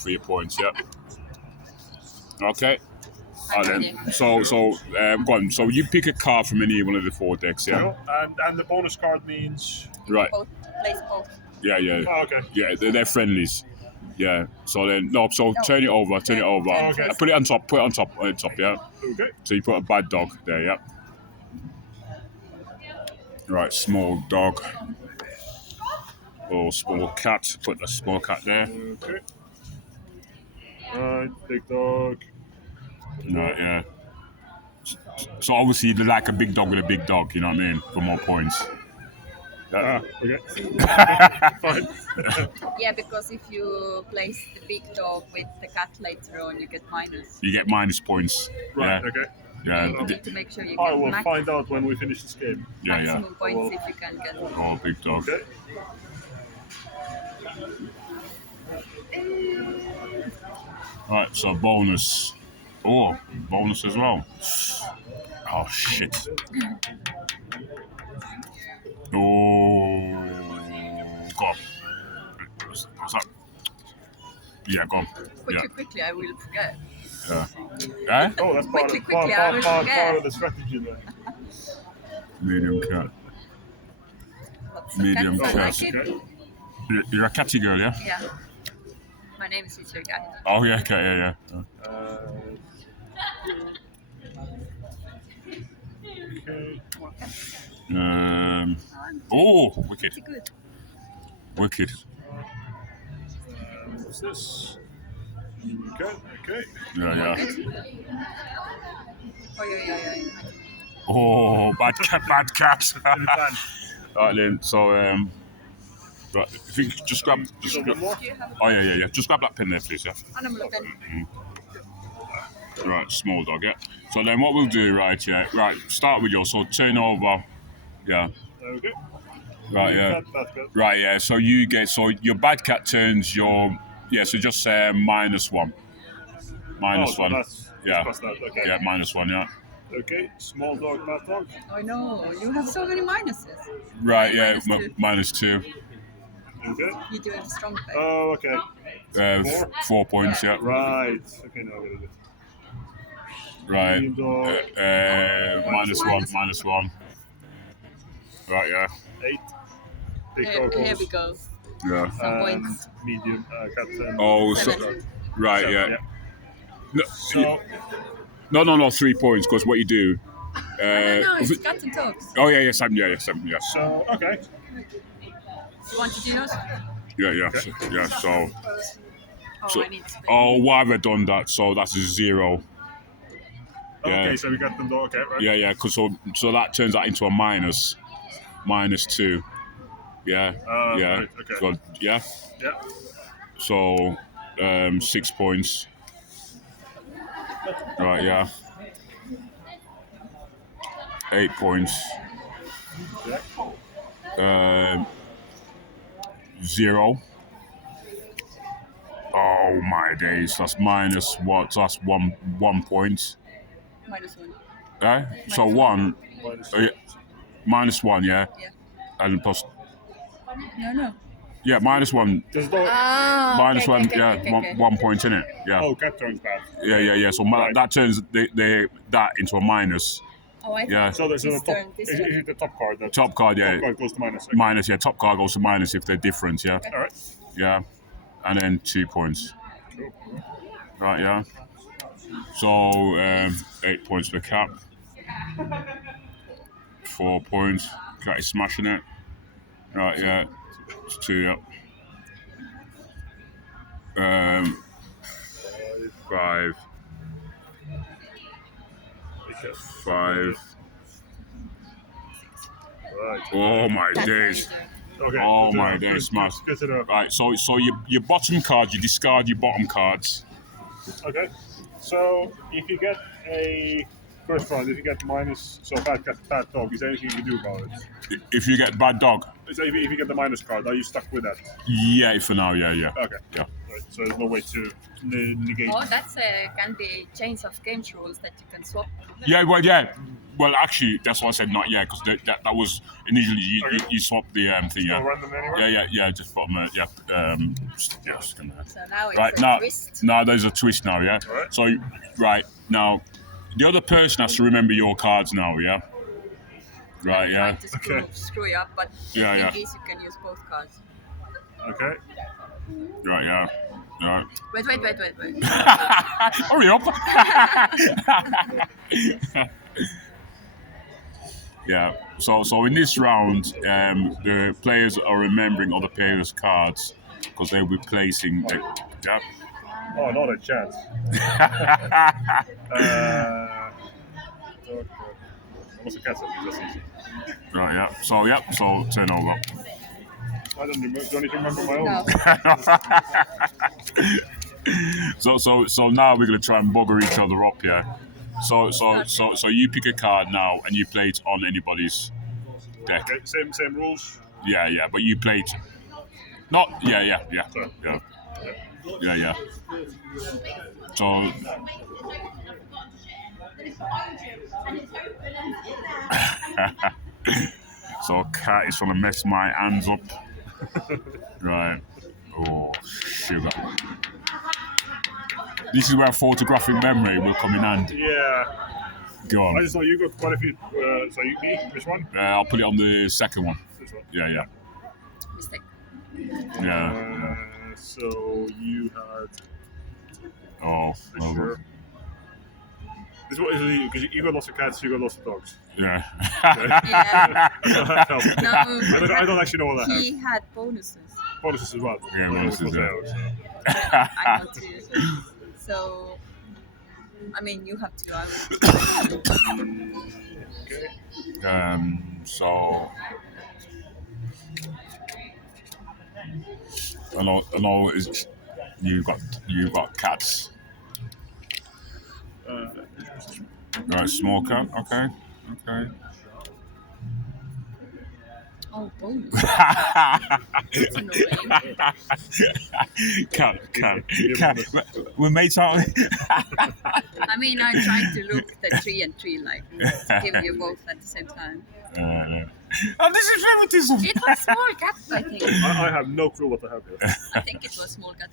for your points. Yeah. Okay. I'm Then. ready. So go on. So you pick a card from any one of the 4 decks. Yeah. And the bonus card means. Right. Both. Place both. Yeah. Oh, okay. Yeah. They're friendlies. Yeah. So then So turn it over. Turn it over. Okay. Put it on top. Put it on top. Yeah. Okay. So you put a bad dog there. Yeah. Right. Small dog. Or small cat. Put the small cat there. Okay. Right, big dog. Right. Yeah. So obviously you like a big dog with a big dog. You know what I mean? For more points. Okay. Fine. Yeah, because if you place the big dog with the cat later on, you get minus. You get minus points. Right, Yeah. okay. Yeah. You need to make sure you I get will find out when we finish this game. Yeah. maximum points if you can get. Oh, big dog. Okay. Right, so bonus. Oh, bonus as well. Oh, shit. Oh, go on. What's that? Yeah, go on. Yeah. Quickly, I will forget. Eh? Oh, that's Quickly, I will part forget. of the strategy then. Medium cat. What's Medium cats? I like cat. it. Okay. You're a catty girl, yeah? Yeah. My name is Richard Cat. Oh, yeah, okay, yeah. Okay. More cats. Oh, wicked. Pretty good. Wicked. What's this? Okay. Yeah. Oh. Oh, bad cat. Any plan? Right then, so right, if you could just grab. One more? Do you have a Oh yeah. Just grab that pen there, please. Yeah. animal pen? Right, small dog. Yeah. So then, what we'll do, right? Yeah. Right. Start with yours. So turn over. Yeah. Okay. Right. Yeah. That's good. Right. Yeah. So you get. So your bad cat turns your. Yeah. So just say -1. Minus so one. that's Yeah. past that. Okay. Yeah. -1. Yeah. Okay. Small dog, bad dog. I know, you have so many minuses. Right. Yeah. -2. -2. Okay. You do have strong pay. Oh, okay. 4 points. Yeah. Right. Okay, now I get it. Right. Medium dog. -1. Right. Yeah. 8. Big Here dog. we go. Yeah. Some points. Medium cat and Oh, so, 7. right. 7, Yeah. No, So, no, 3 points. Because what you do. No, it's cats and dogs. Oh yeah, 7. Yeah, 7. Yeah. so okay. You want to do yours? Yeah. Okay. Yeah. So. Oh, I need to pay. Oh, why have I done that? So that's a 0. Yeah. Okay, so we got the dog. Okay, right. Yeah. Because so that turns that into a -2. Yeah. Yeah. Right, okay. So, yeah. Yeah. So 6 points. Right. Yeah. 8 points. Yeah. 0. Oh my days! That's minus what? That's one point. -1. So 1. Minus Yeah. -1. Yeah. Yeah. And plus. No. Yeah, -1. Does dog? Ah, -1. okay, Yeah. okay. One point in it. Yeah. Oh, cat turns bad. Yeah. So that turns that into a minus. Oh, I Yeah. So there's a This top. turn, this Is turn. it the top card? That Top card. Yeah. top card goes to minus. Okay. Minus. Yeah. Top card goes to minus if they're different. Yeah. All right. Yeah. And then 2 points. Cool. Right. Yeah. So 8 points per cap. 4 points. Cat is smashing it. Right. Yeah. It's 2. Yeah. 5. 5. Right. Oh my days. Okay. Oh good to my know. days, Good- smash. Good to know. Right, so your bottom cards, you discard your bottom cards. Okay. So if you get a first round, if you get minus, so bad cat, bad dog, is there anything you can do about it? If you get bad dog, So if you get the minus card, are you stuck with that? yeah, for now, yeah. Okay. Yeah. Right. So there's no way to negate. Oh, that's can be change of games rules that you can swap. Yeah, well, actually, that's why I said not yet, because that was initially you swap the thing. Go Yeah, random anywhere. yeah. Just bottom. Just gonna. So now it's Right a now, twist. now there's a twist now. Yeah. Alright. So right now, the other person has to remember your cards now. Yeah. Right. Yeah. Trying to screw you up, but Yeah, in yeah. case you can use both cards. Okay. Right. Yeah. Right. Wait. Hurry up. Yeah. So in this round, the players are remembering other players' cards because they'll be placing. Yeah. Oh, not a chance. Okay. Almost a cat something. That's easy. Right. Yeah. So turn over. I don't remember. Don't need to remember my own. No. So now we're gonna try and bugger each other up. Yeah. So you pick a card now and you play it on anybody's deck. Okay. Same rules. Yeah. But you play it. Not. Yeah. Sorry. Yeah. So. So Cat is trying to mess my hands up. Right. Oh, sugar. This is where photographic memory will come in handy. Yeah. Go I on. just know you got quite a few. So you me? Which one? I'll put it on the second one. This one. Yeah. Mistake. Yeah. So you had. Oh. Sure. This one is because you got lots of cats, you got lots of dogs. Yeah. Yeah. That helps. No. I don't actually know what I have. He had bonuses. Bonuses as well. Yeah, bonuses, yeah. I know too. So, I mean, you have to. I will. Okay. So. I know. You've got cats. Right, small cat. Okay. Oh, bonus. That's annoying. Cat. We're mates, aren't we? I mean, I'm trying to look the 3 and 3 like to give you both at the same time. Oh, this is favoritism. It was small cat, I think. I have no clue what I have here. I think it was small cat.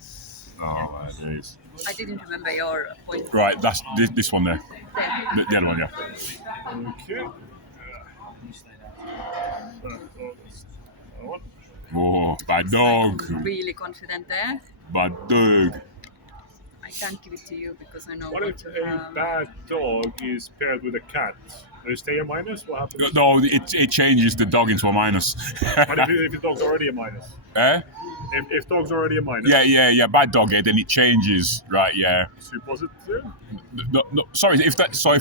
Oh my days. I didn't remember your point. Right, that's this one there. There. The other one, yeah. Okay. Oh, bad dog. Really confident there. Bad dog. I can't give it to you because I know What what if you a have. bad dog is paired with a cat? Do you stay a minus? What happens? No, it changes the dog into a minus. What if the dog's already a minus? Eh? If dog's already a minus, Yeah. Bad dog. Then it changes. Right. Yeah. so was it there? No. Sorry. If This will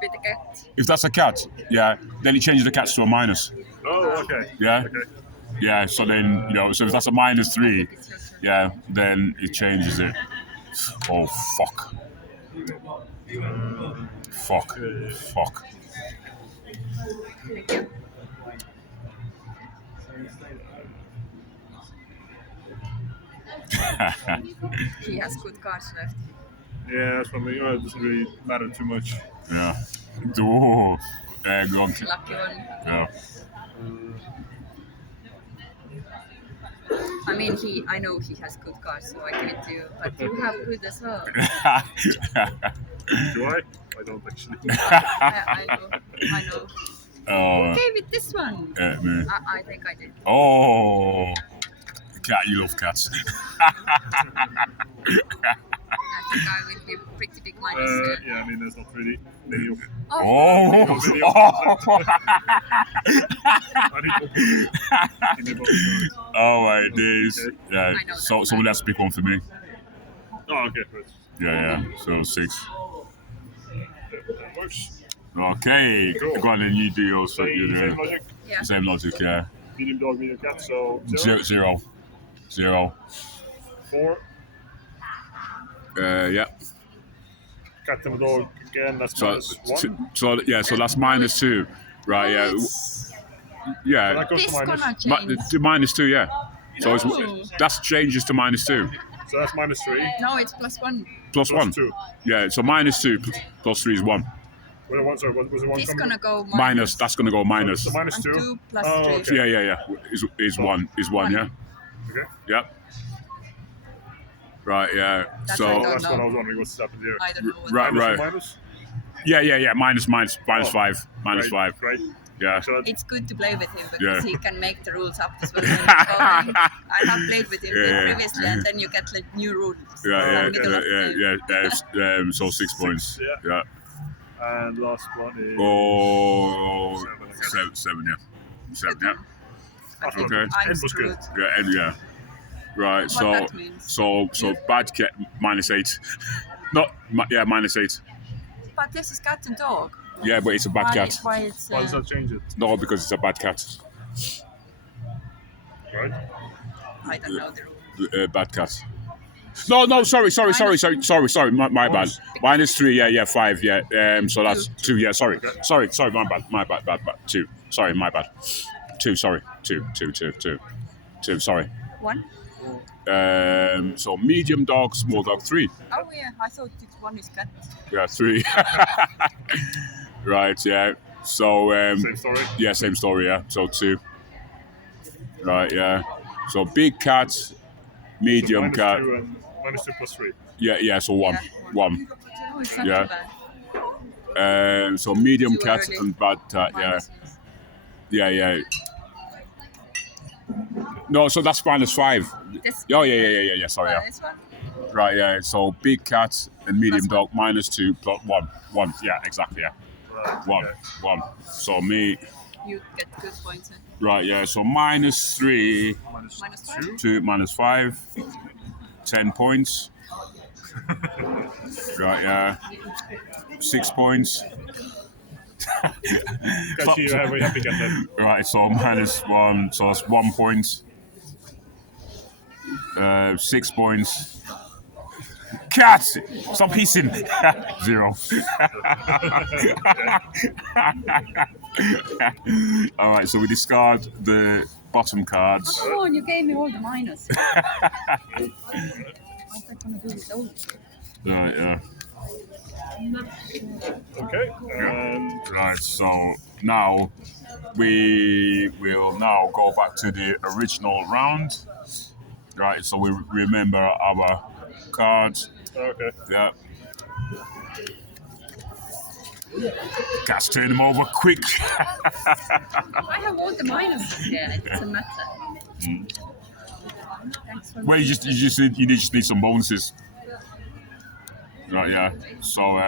be the cat. if that's a cat, yeah, then it changes the cats to a minus. Oh, okay. Yeah. Okay. Yeah. So then so if that's a -3, It's your turn. yeah, then it changes it. Oh fuck. Fuck. Thank you. He has good cards left. Yeah, that's one thing. It doesn't really matter too much. Yeah. Oh. Go on. Lucky one. Yeah. I mean, I know he has good cards, so I give it to you. But you have good as well. Do I? I don't actually. I know. Oh. Okay, with this one. Me. I think I did. Oh. Cat, you love cats. I think I will be pretty big minus. Yeah, I mean, there's not really many of Oh. I need to give me both cards. Oh my days. Okay. Yeah. I know So that. someone has to pick one for me. Oh, okay, right. Yeah. So 6. That works. Okay. Cool. Go on then. You do yours. So you Same do. logic. Yeah. Same logic. Yeah. Medium dog, medium cat. So 0, 0. 4. Yeah. Cat and dog again. That's So -1. so that's -2. Right. Yeah. It's- Yeah. That goes This to minus. gonna change. The -2. Yeah. So No. that changes to -2. So that's -3. No, it's +1. Plus Plus 1. 2. Yeah, so -2 plus 3 is 1. Well, one, sorry, was it one He's coming? gonna go Minus, that's going to go minus. So And -2. 2 plus Oh, 3. okay. Yeah. Is one, yeah? Okay. Yep. Right, yeah. That's So, I don't That's what I know. was wondering. What's happened here? I don't know. What Right, Minus or right. minus? yeah. Minus Oh. 5. Minus Great, 5. Great. Yeah. So It's good to play with him because Yeah. he can make the rules up as well. When you're going. I have played with him Yeah. previously, and then you get like new rules. Yeah, in the middle of the game. So 6 points. yeah. Yeah. and last one is Oh, 7. 7, yeah. 7, yeah. I think Okay. I'm End was screwed. good. Yeah, and yeah. Right, What so that means. so bad cat -8. Not -8. But this is cat and dog. Yeah, but it's a bad Why, cat. why it's Why does that change it? No, because it's a bad cat. Right? I don't know the rule. Bad cat. No, sorry. My bad. -3, yeah, 5, yeah. So that's 2, yeah. Sorry, my bad. 2. Sorry, my bad. 2, sorry. 2. 2, sorry. 1? So medium dog, small dog, 3. Oh yeah, I thought this one is cat. Yeah, 3. Right, yeah. So Same story. yeah, same story, yeah. So 2. Right, yeah. So big cat, medium So cat. -2 and -2 plus 3. Yeah. So 1. Yeah. 1. Oh, it's not Yeah. too bad. So medium Too cat early. and bad cat, yeah. Minuses. Yeah. No, so that's -5. This, Oh, yeah. Sorry, yeah. This one? Right, yeah. So big cat and medium Plus dog, -2 plus 1. 1, yeah, exactly, yeah. Right. 1. okay. 1. So me, You get good points. right, yeah. So -3 -5? to -5. 10 points. Right, yeah. 6 points. Got you happy cat then. Right, so -1, so that's 1 point. 6 points. Cat! Stop hissing! 0. Alright, so we discard the bottom cards. Come on, you gave me all the minus. What's that gonna do with those? Right, yeah. Okay. And Right, so now we will now go back to the original round. Right, so we remember our cards. okay. Yeah. Cats turn them over quick. I have all the minuses here. It doesn't matter. Thanks for Well, you just need some bonuses. Right, yeah. So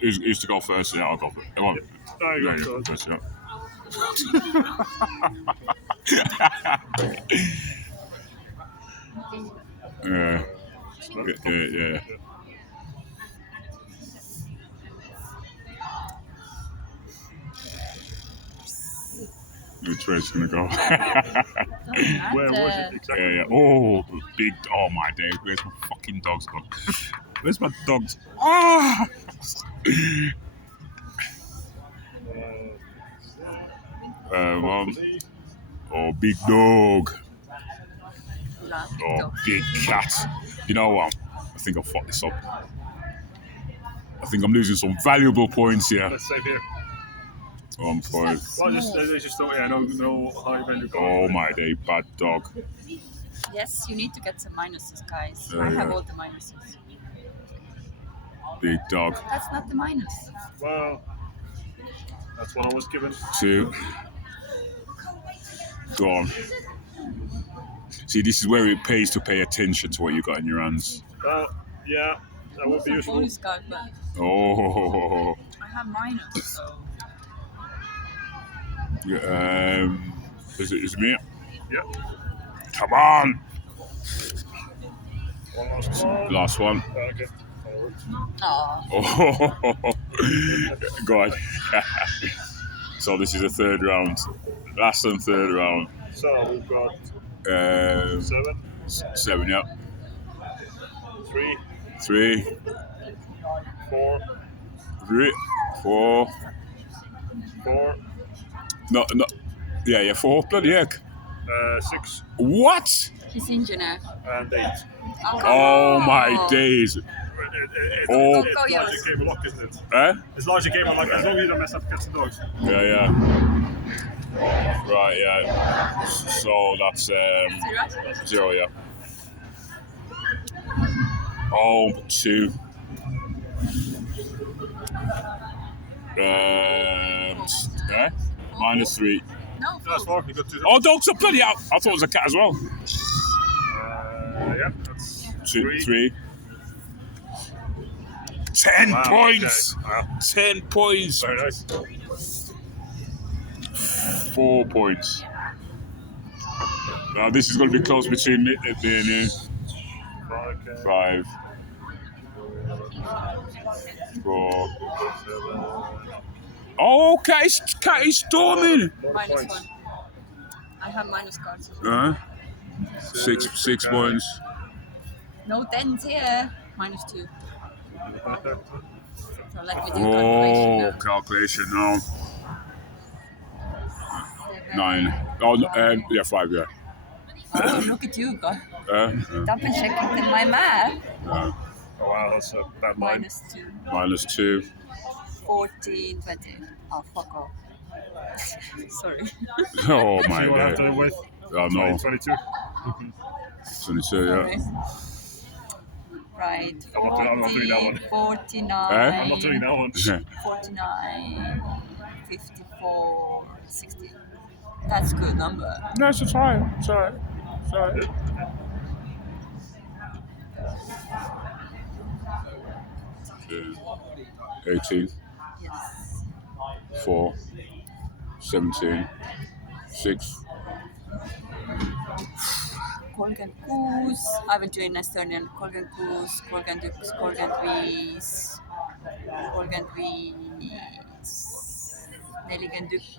who's to go first? Yeah, I'll go first. Come on. There you Yeah, go. you go first, yeah. Yeah. Which way it's gonna go? Where was it exactly? Yeah. Oh, big. Oh my day. Where's my fucking dogs gone? Where's my dogs? Ah! One. Oh, big dog. Oh, big cat. You know what? I think I'll fuck this up. I think I'm losing some valuable points here. Let's save here. 1, 5. Well, just don't, yeah, no high value card. Oh my day, bad dog. Yes, you need to get some minuses, guys. Yeah, I have yeah. all the minuses. Big dog. That's not the minus. Well, that's what I was given. 2. Go on. See, this is where it pays to pay attention to what you got in your hands. Yeah, that would be Some useful. bonus card, but Oh. I have minus. So Is it me? Yeah. Come on. One last one. Last one. Okay. That works. oh, Oh. Go on. So this is the third round. Last and third round. So we've got 7, 7, yeah. 3, 3, 4, 3, 4. 4, No. Yeah, 4. Bloody heck. 6. What? He's engineer. And 8. Oh my days. Oh. It's largely game of luck, isn't it? Eh? It's largely game of luck as long as you don't mess up cats and dogs. Yeah. Right, yeah. So that's 0, yeah. Oh, 2. -3. No, That's 4. 4. You got 2. Oh, dogs are bloody out. I thought it was a cat as well. Yeah, that's 2, 3. 3. 10 Wow, points. okay. Wow. 10 points. Very nice. 4 points. Now this is going to be close between me and you. Okay. 5, 4. Oh, cat is storming. -1. I have minus cards. 6 points. No tens here. -2. So let me do Oh, calculation calculation now. 9. Oh, yeah, 5. Yeah. now. Oh, look at you, God. Double checking in my math. Oh wow, that's a bad line. -2. -2. 14, 20. Oh, fuck off. Sorry. Oh So my you want to have god. to with Oh no. 22. 22. Yeah. Sorry. Right. I'm not doing that one. 49. I'm not doing that one. 49, 54, 60. That's a good number. No, it's alright. It's alright. It's alright. Yeah. 18, Yes. 4, 17, 6. Kolgan Kuus. I will do in Estonian. Kolgan Kuus, Kolgan Dux, Kolgan Viis, Kolgan Viis, 41, 50,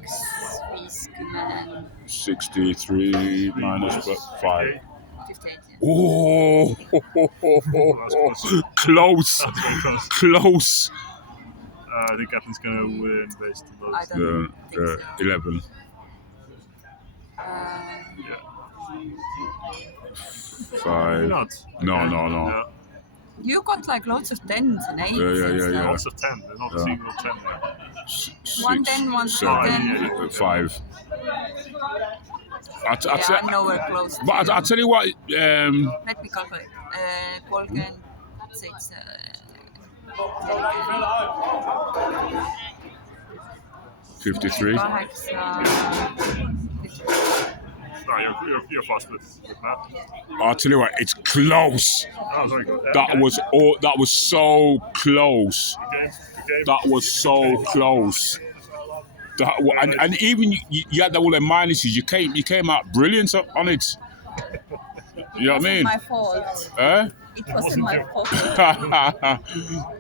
63 minus 5. 58. Oh, close, That's very close. close. I think Captain's going to win based on I those. don't think so. 11. Yeah. 5. Not. No. Yeah. You got like loads of tens and eights. Yeah, and yeah. stuff. Lots of 10. There's not a Yeah. single 10 there. 1 10, 1 7, 5. Yeah, I'm nowhere close. But I tell you what, Let me calculate. Kolgan, say it's 53. 8, No, you're fast with math. I tell you what, it's close. Oh, very good. That was so close. Good game. That was so close. And even you had all the minuses. You came out brilliant on it. You know what I mean? my fault. Eh? It wasn't my fault.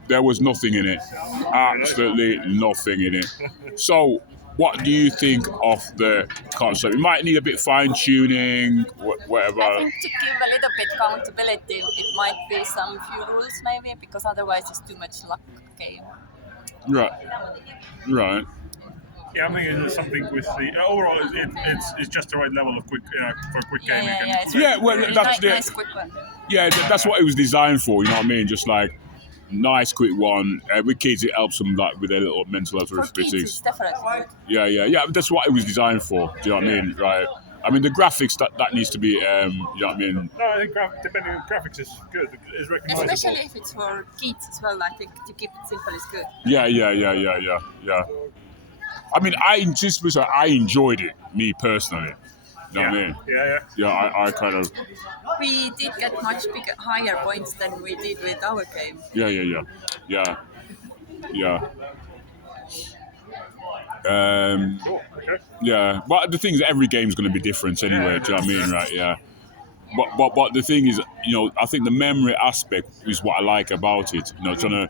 There was nothing in it. Absolutely nothing in it. So, what do you think of the concept? It might need a bit fine tuning, whatever. I think to give a little bit accountability, it might be some few rules maybe, because otherwise it's too much luck game. Right. Yeah, I'm thinking there's something with the overall. It's just the right level of quick for a quick game. You can It's play. Yeah, well, really that's the- nice quick one. Yeah, that's what it was designed for. You know what I mean? Just like nice, quick one. With kids, it helps them like with their little mental health For kids, it's responsibilities. definitely good. Yeah. That's what it was designed for. Do you know what I mean? Right. I mean, the graphics that needs to be. You know what I mean? No, I think depending on graphics is good. Is recognizable. Especially if it's for kids as well. I think to keep it simple is good. Yeah. I mean, I enjoyed it, me personally. You know what I mean? Yeah. Yeah, I kind of. We did get much bigger, higher points than we did with our game. Yeah. Cool. Okay. Yeah, but the thing is, every game's going to be different anyway. Do you know what I mean? Right? Yeah. But the thing is, I think the memory aspect is what I like about it. Trying to,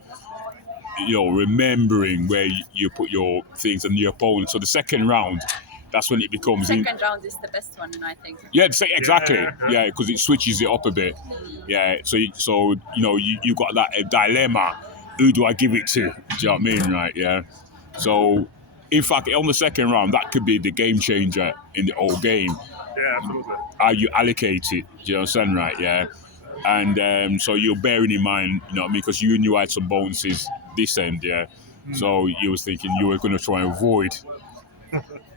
remembering where you put your things and your opponent. So the second round, that's when it becomes. Second round is the best one, I think. Yeah, exactly. Yeah. Yeah, because it switches it up a bit. Yeah, so you got that dilemma. Who do I give it to? Do you know what I mean? Right? Yeah. So, in fact, on the second round, that could be the game changer in the whole game. Yeah, absolutely. how you allocate it. Do you understand, right? Yeah. And so you're bearing in mind, you know what I mean, because you knew I had some bonuses this end, yeah. So you was thinking you were going to try and avoid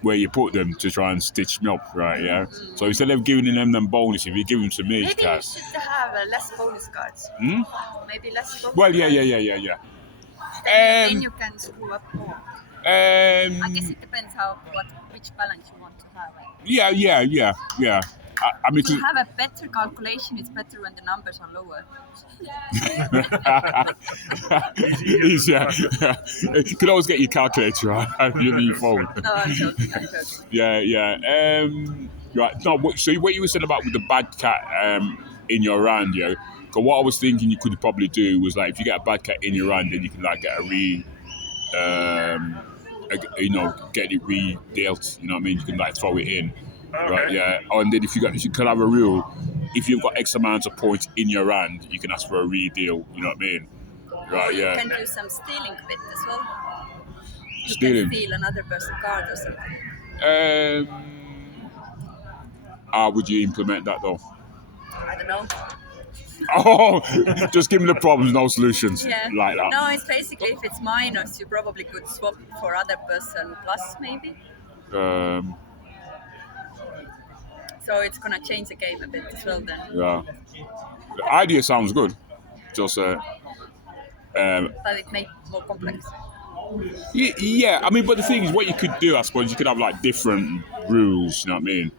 where you put them to try and stitch me up, right? Yeah. So instead of giving them bonus, if you give them to me, Maybe you should have less bonus cards. Hmm? Maybe less bonus Well, cards. yeah. Then you can screw up more. I guess Um, it depends which balance you want to have. yeah. I mean, To have a better calculation, it's better when the numbers are lower. easier. You can always get your calculator on your phone. No, I'm joking. Yeah. Right. No. So what you were saying about with the bad cat in your round, yeah. Because what I was thinking you could probably do was like if you get a bad cat in your round, then you can like get get it re-dealt. You know what I mean? You can like throw it in. Okay. Right, yeah. And then if you could have a rule, if you've got X amount of points in your hand, you can ask for a re-deal. You know what I mean? Right, You yeah. can do some stealing bit as well. You Stealing. can steal another person's card or something. How would you implement that though? I don't know. Oh, just give me the problems, no solutions. Yeah. Like that. No, it's basically if it's minus, you probably could swap for other person plus maybe. So it's gonna change the game a bit as well then. Yeah. The idea sounds good. Just But it makes it more complex. yeah. I mean, but the thing is, what you could do, I suppose, you could have like different rules. You know what I mean?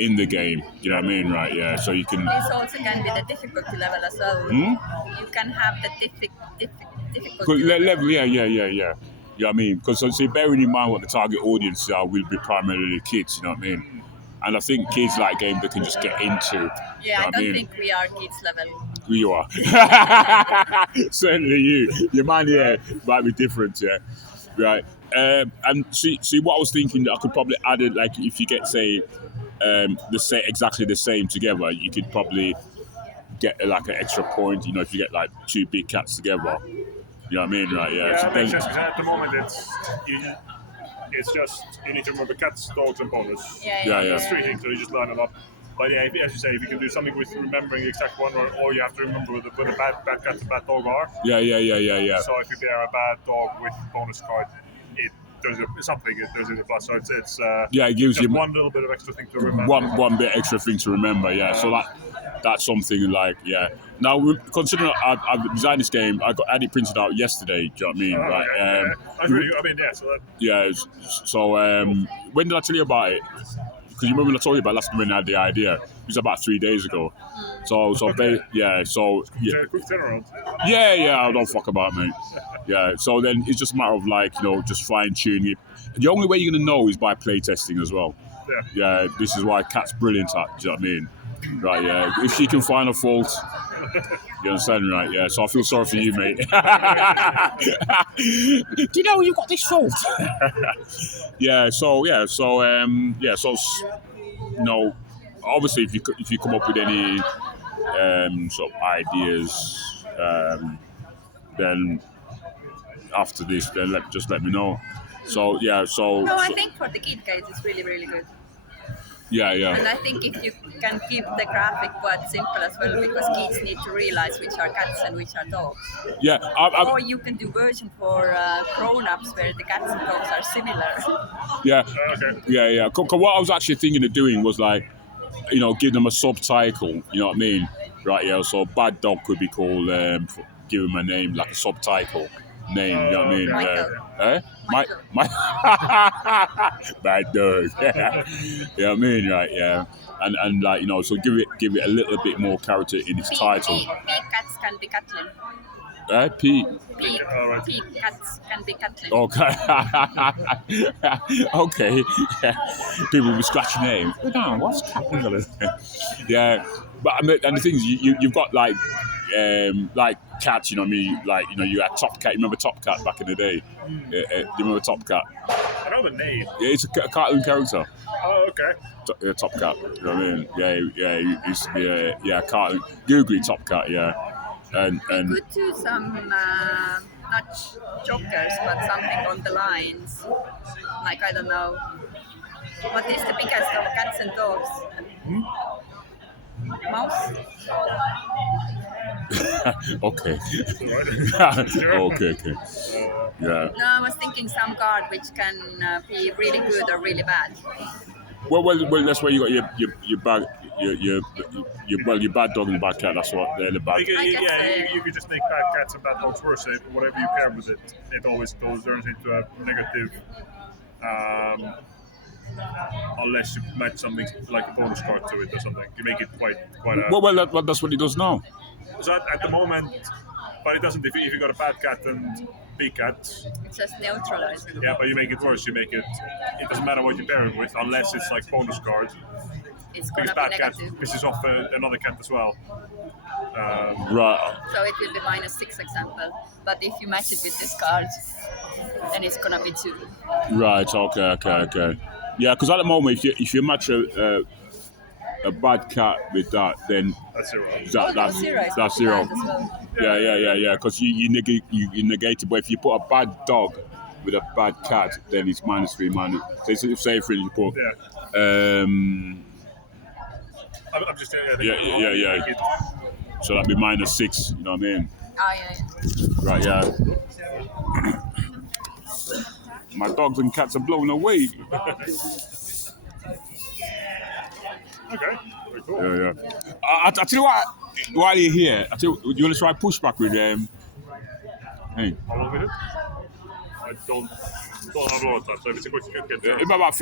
In the game, you know what I mean, right? Yeah. So you can. This also can be the difficulty level as well. Hmm? You can have the difficulty Level, yeah. You know what I mean? Because so bearing in mind what the target audience are, will be primarily kids. You know what I mean? And I think kids like games they can just get into. Yeah, you know I what don't mean? think we are kids level. You are. Certainly you. Your mind, yeah, might be different, yeah. Right. And see what I was thinking, I could probably add it, like, if you get, say, exactly the same together, you could probably get, like, an extra point, you know, if you get, like, two big cats together. You know what I mean? Right, yeah. Yeah, So that makes then- sense. 'Cause at the moment, it's just you need to remember cats, dogs, and bonus. Yeah. That's three things, so you just line it up. But yeah, as you say, if you can do something with remembering the exact one, or you have to remember what a bad cat and bad dog are. Yeah. So if you pair a bad dog with bonus card, there's a plus. So it's Yeah, it gives just you one little bit of extra thing to remember. one bit extra thing to remember, yeah. So that's something like, yeah. Now, considering I've designed this game, I had it printed out yesterday. Do you know what I mean? Right. Yeah. That's really good. I mean, yeah. So that, Yeah. So when did I tell you about it? Because you remember when I told you about last time when I had the idea? It was about 3 days ago. So yeah. So yeah. quick turnaround. Yeah, I don't fuck about, mate. Yeah, so then it's just a matter of like, you know, just fine tuning it. The only way you're gonna know is by play testing as well. Yeah, this is why Kat's brilliant at, do you know what I mean? Right, yeah. If she can find a fault, you understand, right? Yeah, so I feel sorry for you, mate. Do you know you got this fault? So you know, obviously if you come up with any sort of ideas, then after this, then let me know. So No, I think for the kid case it's really, really good. yeah. And I think if you can keep the graphic quite simple as well, because kids need to realize which are cats and which are dogs. Yeah, Or you can do version for grown-ups where the cats and dogs are similar. yeah. Okay. Yeah. 'Cause what I was actually thinking of doing was like, you know, give them a subtitle. You know what I mean? Right? Yeah. So bad dog could be called. Give him a name like a subtitle name. You know what I mean? Michael. Michael. Bad dog. Yeah. You know what I mean? Right? Yeah. And like, you know, so give it a little bit more character in its title. Pig cats can be Catlin. Pete. Pig cats can be Catlin. Okay. Okay. People will be scratching their name. No, what's happening? Yeah. But I mean, and the thing is, you've got like cats. You know what I mean? Like, you know, you had Top Cat. You remember Top Cat back in the day? Do you remember Top Cat? I know the name. Yeah, it's a cartoon character. Oh, okay. Top Cat. You know what I mean? Yeah. It used to be a cartoon. Googly Top Cat. Yeah. And We could do some not jokers, but something on the lines. Like, I don't know, What is the biggest of cats and dogs? Mouse? Okay. Right? Okay. Yeah. No, I was thinking some card which can be really good or really bad. Well, that's where you got your bad your bad dog and bad cat. That's what they're the bad. You, I guess yeah, so. you could just make bad cats and bad dogs worse. Whatever you pair with it, it always turns into a negative. Unless you match something like a bonus card to it or something, you make it quite a. Well, that's what he does now. So at the moment, but it doesn't. If you got a bad cat and big cat, It's just neutralized. yeah, but you make it worse. You make it. It doesn't matter what you pair it with, unless it's like bonus card. It's Because gonna be bad cat negative. pisses off another cat as well. Right. So it will be -6 example. But if you match it with this card, then it's gonna be 2. Right. Okay. Yeah, because at the moment, if you match a bad cat with that, then That's zero. that's 0 is that's not 0. bad as well. Yeah. Because you negate it. But if you put a bad dog with a bad cat, then it's -3 minus. Say for you put. Yeah. I'm just saying. Yeah. Make it, So that'd be -6. You know what I mean? Yeah. Right. Yeah. My dogs and cats are blown away. okay. Very cool. Yeah. I tell you what. While you're here, do you want to try pushback with Hey, How long is it? I don't have a lot of time, so if it's a quick get there. about